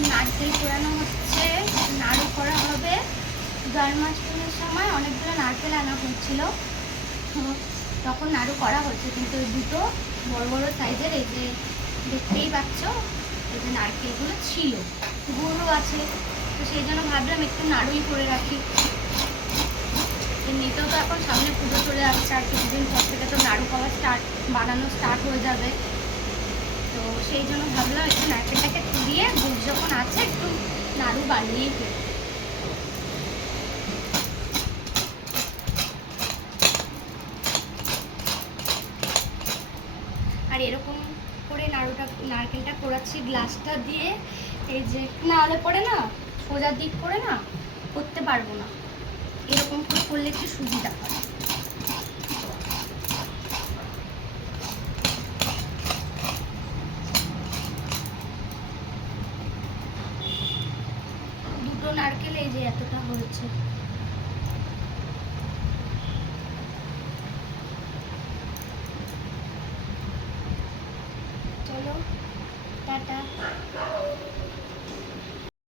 নারকেল কোরানো হচ্ছে, নাড়ু করা হবে। জন্মাষ্টমীর সময় অনেকগুলো নারকেল আনা হচ্ছিল, তখন নাড়ু করা হচ্ছে, কিন্তু ওই দুটো বড় বড় সাইজের, এই যে দেখতেই পাচ্ছ, এই যে নারকেলগুলো ছিল, গুঁড়ো আছে, তো সেই জন্য ভাবলাম একটু নাড়ুই করে রাখি। এমনিতেও তো এখন সামনে পুজো চলে আসছে, আর কিছুদিন পর থেকে তো নাড়ু খাওয়া বানানো স্টার্ট হয়ে যাবে। তো সেই জন্য ভাবলাম একটু নারকেলটাকে দিয়ে গুড় যখন আছে একটু নাড়ু বানিয়েই ফেলি। আর এরকম করে নারকেলটা কোড়াচ্ছি গ্লাসটা দিয়ে, এই যে না হলে পরে না সোজা দিক করে না করতে পারবো না, এরকম করে করলে একটু সুবিধা হয়। দুটো নারকেল এই যে এতটা হয়েছে। চলো টাটা।